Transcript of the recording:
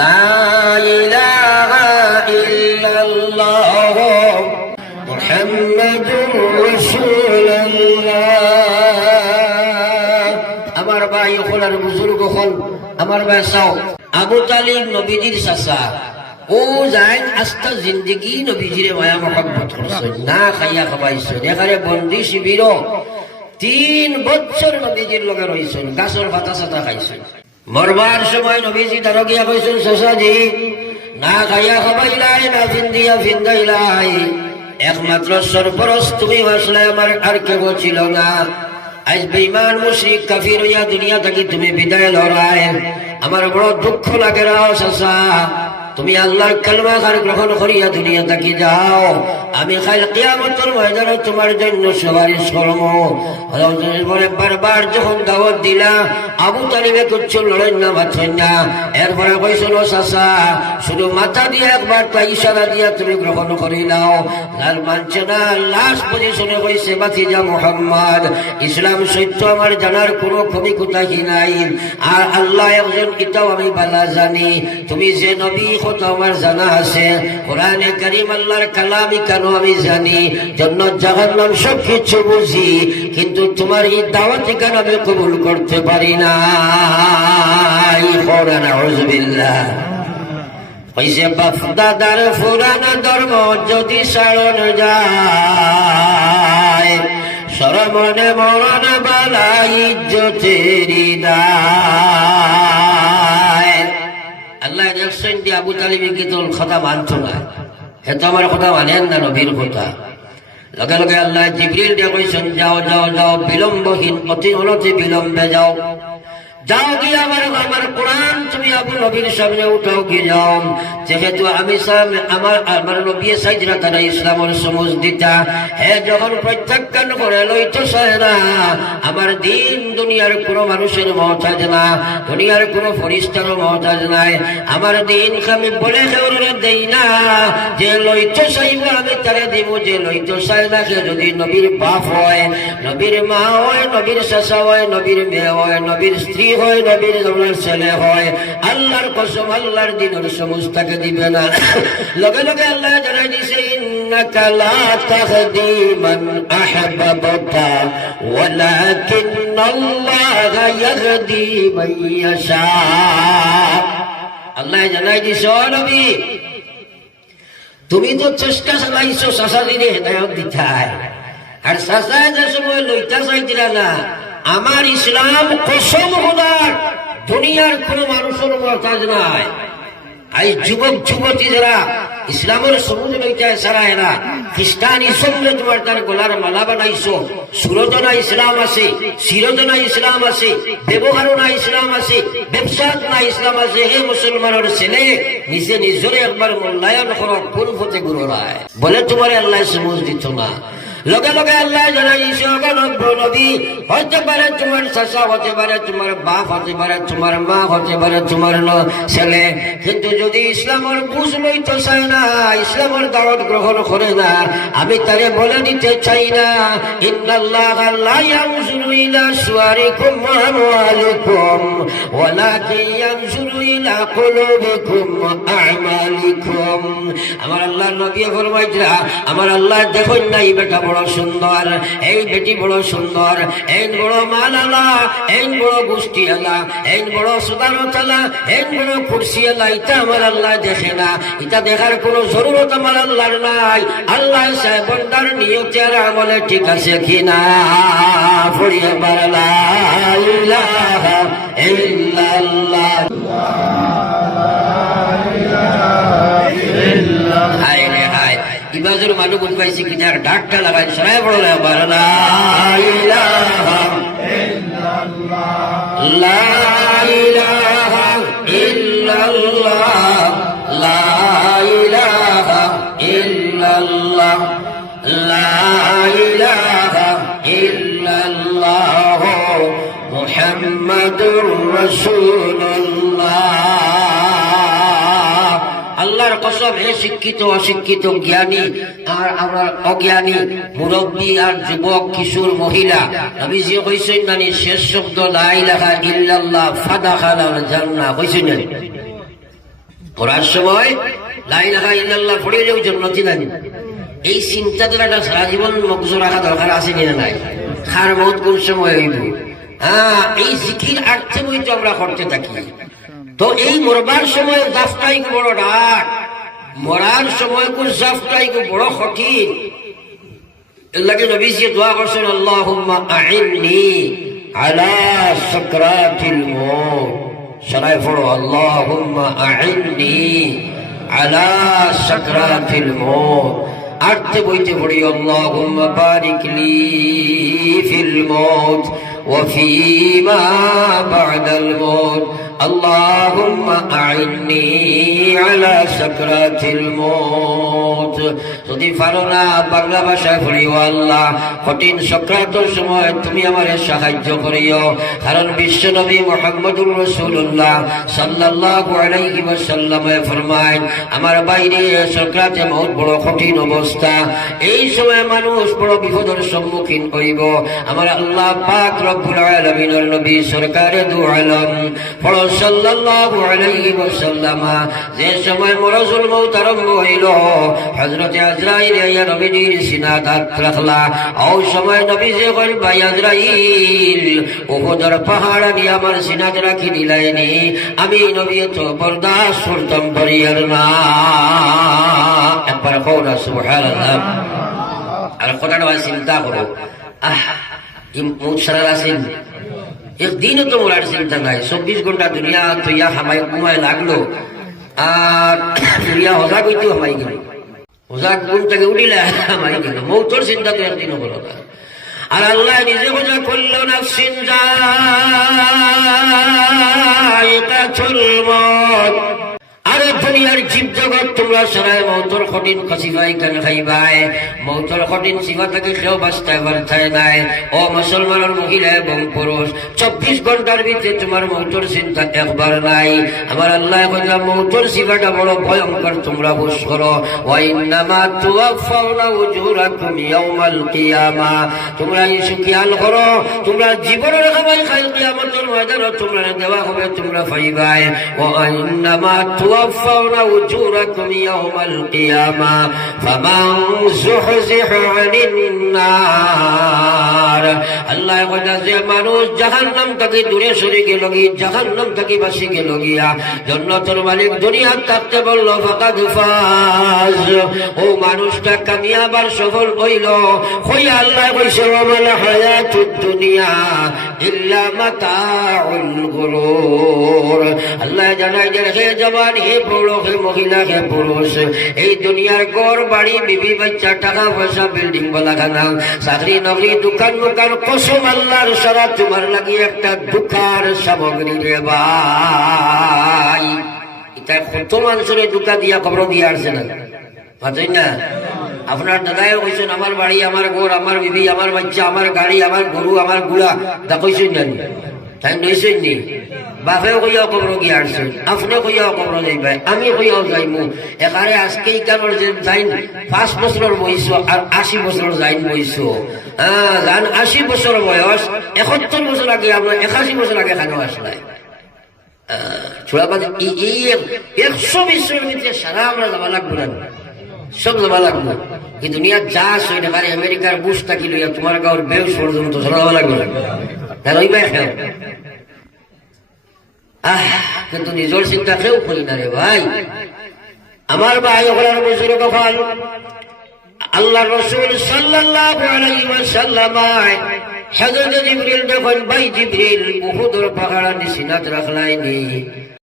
লা ইলাহা ইল্লাল্লাহ মুহাম্মাদুর রাসূলুল্লাহ। আমার ভাই হলার বুজুর্গ হল, আমার ভাই চাও আবু তালিব নবীজির চাচা, ও যায় আস্তা জিন্দগি নবীজিরে মায়া মহব্বত করছে, না খাইয়া খাবাইছে, এখানে বন্দি শিবির 3 বছর নবীজির লগে রয়েছেন, গাছের পাতা চাতা খাইছেন। মরবার সময় নবীজি তার গিয়া কইছেন, চাচাজি না খাইয়া খাবাইলাই, না ফিন্দিয়া ফিন্দাইলাই, একমাত্র সরফরজ তুমি আসলে, আমার আর কেউ ছিল না। আজ বেঈমান মুশরিক কাফির হইয়া দুনিয়া থেকে তুমি বিদায় লড়ায়, আমার বড় দুঃখ লাগে রাও চাচা, তুমি আল্লাহর কালেমা গ্রহণ করিয়া দুনিয়া থেকে যাও, আমি কাল কিয়ামতের ময়দানে তোমার জন্য সুপারিশ করব। বারবার যখন দাওয়াত দিলা আবু তালিবে কিচ্ছু লড়েন না, মাথেন না। এরপরে কইছিল, চাচা শুধু মাথা দিয়ে একবার তাই ইশারা দিয়া তুমি গ্রহণ করি নাও। লাল মানছে না, লাস্ট পজিশনে কইছে, বাতিজা মুহাম্মদ, ইসলাম সত্য আমার জানার কোনো কমি কোথায় নাই, আর আল্লাহ একজন এটাও আমি ভালো জানি, তুমি যে নবী কথা আমার জানা আছে, কোরআনে কারীম আল্লাহর কালামই কেন আমি জানি, জান্নাত জাহান্নাম সব কিছু বুঝি, কিন্তু তোমার এই দাওয়াত কেন আমি কবুল করতে পারি না। নাউযুবিল্লাহ। কইছে বাপদাদার পুরানা ধর্ম যদি সারণ যায়, সরমনে মরণ বালা ইজ্জতেরি দায়। আল্লাহ দেখছেন যে আবু তালিব তোর কথা মানত না, হে তো আমার কথা মানেন না, নবীর কথা। লগে লগে আল্লাহ জিবরিল দিয়ে কইছেন, যাও যাও যাও, বিলম্বহীন অতি অনতি বিলম্বে যাও, যাও গিয়ে আমার কোরআন তুমি আবু নবীর সামনে উঠাও গিয়ে যাও, যেহেতু আমি আমার নবী সাইজরা তারা ইসলামের সমুজ দিতা, হে যখন প্রত্যাখ্যান করে লইতো চায় না, আমার দিন দুনিয়ার কোনো মানুষের মহতাজ না, দুনিয়ার কোনো ফরিস্তারও মহতাজ নাই, আমার দিন আমি বলে খেউরে দেই না, যে লইতো চাইব আমি তারে দিব, যে লইতো চায় না সে যদি নবীর বাপ হয়, নবীর মা হয়, নবীর চাচা হয়, নবীর মেয়ে হয়, নবীর স্ত্রী হয়, নবীর ছেলে হয়, আল্লাহর কসম আল্লাহর দিনের সমস্তাকে দিবে না। লগে লগে আল্লাহ জানাই দিছে, ইন্নাকা লা তাহদি মান আহবাবতা ওয়ালাকিন্নাল্লাহা ইয়াহদি মান ইয়াশা। আল্লাহ জানাই দিছে, ও নবী তুমি তো চেষ্টা চালাইছো চাচাজিরে হেদায়েত দিতাই, আর চাচাই যে সময় লইতা চাইছিলা না, আমার ইসলাম কসম খোদার দুনিয়ার কোন মানুষের মহতাজ নাই। আজ যুবক যুবতী যারা ইসলামের সমুজ লইটায় সারা, এরা খ্রিস্টান ইসমরে তোমার তার গলার মালা বানাইছো, সুরজনা ইসলাম আছে, শিরোজনা ইসলাম আছে, ব্যবহারনা ইসলাম আছে, ব্যবসাত না ইসলাম আছে। হে মুসলমানের ছেলে, নিজে নিজরে একবার মূল্যায়ন করো, কোন পথে ঘুরায় বলে তোমার আল্লাহ সমুজ দিত না। লগে লগে আল্লাহ জানাইছে, নবী হতে পারে তোমার চাচা, হতে পারে তোমার বাপ, হতে পারে তোমার মা, হতে পারে তোমার ছেলে, কিন্তু যদি ইসলামের বুঝ লইতে চায় না, ইসলামের দাওয়াত গ্রহণ করে না, আমি তারে বলে দিতে চাই না, ইন্নাল্লাহা লা ইয়ানজুরু ইলা সুওয়ারিকুম ওয়া আমওয়ালিকুম ওয়ালাকিন ইয়ানজুরু ইলা কুলুবিকুম ওয়া আমালিকুম। আমার আল্লাহর নবী ফরমাইছে, আমার আল্লাহ দেখুন না এই বেটা বড় সুন্দর, এই বেটি বড় সুন্দর, এই বড় মালালা, এই বড় গোষ্ঠী আলা, এই বড় সুদারত আলা, এই বড় কুরসি আলা, এটা আমার আল্লাহ দেখে না, এটা দেখার কোনো জরুরত আমার আল্লাহর নাই। আল্লাহ সাহেব বন্দার নিয়তে আর আমলে ঠিক আছে কিনা পড়িয়ে লা ইলাহা ইল্লাল্লাহ। ইবাজুর মানুষ বুঝ পাইছি কিনা ডাকটা লাগাই সবাই বড় লা ইলাহা ইল্লাল্লাহ, লা ইলাহা ইল্লাল্লাহ, লা ইলাহা ইল্লাল্লাহ, লা ইলাহা ইল্লাল্লাহ মুহাম্মাদুর রাসূলুল্লাহ। আল্লাহর কসম, হে শিক্ষিত অশিক্ষিত, জ্ঞানী আর আমার অজ্ঞানী, মুরব্বী আর যুবক, কিশোর, মহিলা, নবীজি কইছেন মানে শেষ শব্দ লা ইলাহা ইল্লাল্লাহ ফাদাখালাল জান্নাহ কইছেন। পড়ার সময় লা ইলাহা ইল্লাল্লাহ পড়িলেও জান্নাতি জানি। এই চিন্তাধারাটা সারা জীবন মগজ রাখা দরকার আছে কিনা নাই? খার মত কোন সময় হইব? এই জিকির আর্থে বই তো আমরা করতে থাকি। তো এই মরবার সময় জাফটাই বড় ডাক, মরার সময় কোন জাফটাই বড় কঠিন। এলাকে নবীজি দোয়া করছেন, আল্লাহুম্মা আইন্নি আলা সাকরাতিল মউত। সবাই পড়ো, আল্লাহুম্মা আইন্নি আলা সাকরাতিল মউত। আর্থে বইতে পড়ি, আল্লাহুম্মা বারিক লি ফিল মউত ওয়া ফীমা বা'দাল মউত। আল্লাহুম্মা আইন্নি আলা সাকরাতিল মউত। যদি পারো না বাংলা ভাষায় পড়ি, ও আল্লাহ কঠিন সাকরাতের সময় তুমি আমারে সাহায্য করিও। কারণ বিশ্ব নবী মুহাম্মদুর রাসূলুল্লাহ সাল্লাল্লাহু আলাইহি ওয়াসাল্লাম ফরমায়, আমার বাইরে সাকরাতে মউত বড় কঠিন অবস্থা। এই সময় মানুষ বড় বিপদের সম্মুখীন হইব। আমার আল্লাহ পাক রব্বুল আলামিনের নবী সরকারে দু আলম পড়ো সাল্লাল্লাহু আলাইহি ওয়াসাল্লাম, যে সময় মরজুল মউত আরম্ভ হইল, হযরতে আজরাইল ইয়া নবীর সিনাত হাত রাখলা। ওই সময় নবী যে কইল, ভাই আজরাইল, উহুদের পাহাড় নিয়ে আমার সিনাত রাখি দিলাইনি, আমি নবী তো বরদাস্ত করতাম পারিয়ার না। একবার কও না সুবহানাল্লাহ। আর কথাটা চিন্তা করো, মউত সারা আছেন, একদিনও তো মরার চিন্তা নাই। 24 ঘন্টা দুনিয়া তৈয়া হামাই ঘুমায় লাগলো, আর দুনিয়া হজা কইতেও হামাই গেল, হজা ঘুম থেকে উঠিলে হামাই গেল। মৌতর চিন্তা তো একদিনও করো না। আর আল্লাহ নিজে হজা করলো, নাফসিন যায়িকাতুল মউত। আরে দুনিয়ার জীব জগৎ তোমরা সারায় মৌতর কঠিন খসিবাই কেন খাইবাই? মৌতর কঠিন সিফা থেকে কেউ বাঁচতে পারতায় নাই। ও মুসলমানের মহিলা এবং পুরুষ, 24 ঘন্টার ভিতরে তোমার মৌতর চিন্তা একবার নাই। আমার আল্লাহ বললাম, মৌতর সিফাটা বড় ভয়ঙ্কর, তোমরা বুঝ করো। ওয়া ইন্নামা তুওয়াফাউনা উজুরাকুম ইয়াউমাল কিয়ামা। তোমরা ইসু খেয়াল করো, তোমরা জীবনের খাবাই খাইল কিয়ামতের ময়দানে তোমরা দেওয়া হবে, তোমরা পাইবাই। ওয়া ইন্নামা توفون أجوركم يوم القيامة فمن زحزح عن النار। আল্লাহ কইতা, যে মানুষ জাহান্নাম থেকে দূরে সরে গেল গিয়া, জাহান্নাম থেকে বাঁচি গেল গিয়া, জান্নাতের মালিক দুনিয়া থাকতে বলল, ফাকাদ ফাজ, ও মানুষটা কামিয়াব আর সফল হইল। হইয়া আল্লাহ কইছে, ওয়ামাল হায়াতুদ দুনিয়া ইল্লা মাতাউল গুরুর। আল্লাহ জানাই যে, হে জওয়ান, হে বড়, হে মহিলা, হে পুরুষ, এই দুনিয়ার ঘর বাড়ি বিবি বাচ্চা টাকা পয়সা বিল্ডিং বালাখানা চাকরি নকরি দোকান মোকান কসম আল্লাহর সারা তোমার লাগি একটা দুঃখার সামগ্রী রে ভাই। এটা কত মানুষের দুঃখা দিয়া খবর দিয়া আসছে না, বুঝলেন না? আপনার দাদাও কইছেন, আমার বাড়ি, আমার ঘর, আমার বিবি, আমার বাচ্চা, আমার গাড়ি, আমার গরু, আমার গুলা, তা কইছেন না তাই নইছেন নি? বাপেও কইয়াও কবর গিয়ে আসছেন, আপনি কইয়াও কবর যাইবাই, আমি কইয়াও যাইমু। এখানে আজকেই কারণ যে যাইন 5 বছর বয়স আর 80 বছর যাইন বয়স, যান 80 বছর বয়স, 71 বছর আগে আপনার 81 বছর আগে খানো আসলাই ছোড়া বাদ। এই 120 বছরের ভিতরে সারা আমরা যাবা লাগবো না, সব যাবা লাগবো। এই দুনিয়া যা সইতে পারে, আমেরিকার বুশ থাকি লইয়া তোমার গাঁর বেউস পর্যন্ত যাবা লাগবে না, তাহলে ওইবাই খেও। কিন্তু নিজের চিন্তা কেউ করি না রে ভাই। আমার ভাই ওখানে বসে কখন আল্লাহ রাসূল সাল্লাল্লাহু আলাইহি ওয়াসাল্লাম হযরত জিবরিল যখন, ভাই জিবরিল উহুদের পাহাড় নিয়ে সিনাত রাখলাইনি,